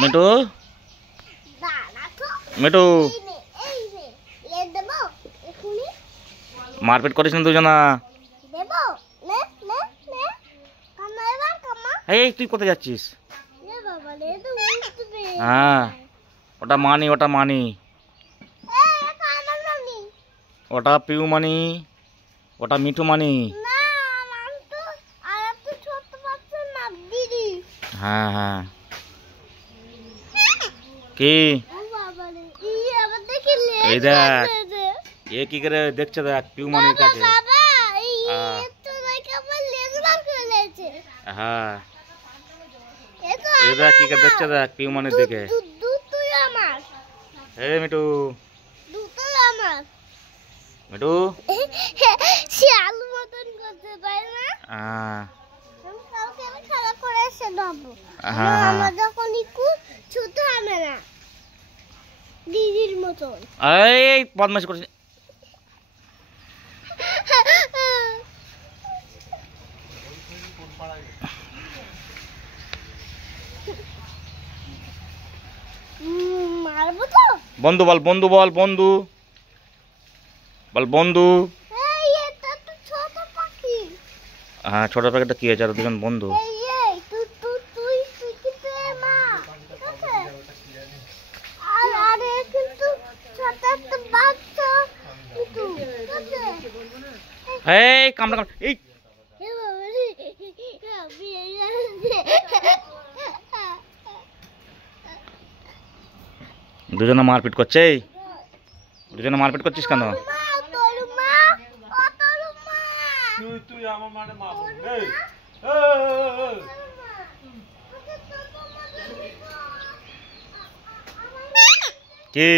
মিঠু মিঠু মারপিট করিস না দুজনা। এই তুই কোথায় যাচ্ছিস? হ্যাঁ ওটা মানি, ওটা মানি, ওটা পিউ মানি, ওটা মিঠু মানি। হ্যাঁ হ্যাঁ কি এই দেখ এ কি করে দেখছে, দেখ পিউ মানির কাছে। হ্যাঁ এই দেখ কি করে দেখছে, দেখ পিউ মানির দিকে। এই মিঠু মিঠু শিয়াল মতন করতে পারে না। খেলা করে এসে দেবো আমার যখন একটু ছোট হবে না দিদির মতন। এই বদমাইশি করছিস। মারবো তো। বন্ধু বল, বন্ধু বল, বন্ধু বল, বন্ধু। হ্যাঁ ছোট প্যাকেটটা কি আছে, আর দুজন বন্ধু। এই কামড়া কামড়া, এই দুজনে মারপিট করছে। এই দুজনে মারপিট করছিস কেন? কি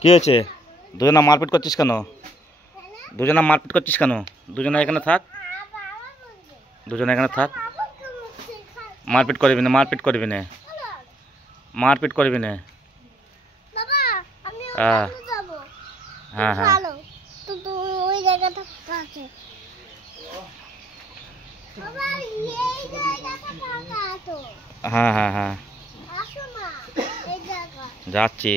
কি হয়েছে? দুজনা মারপিট করছিস কেন? দুজনা মারপিট করছিস কেন? দুজনে এখানে থাক, দুজনে এখানে থাক। মারপিট করবি না, মারপিট করবি না, মারপিট করবি না। হ্যাঁ হ্যাঁ হ্যাঁ হ্যাঁ হ্যাঁ হ্যাঁ যাচ্ছি।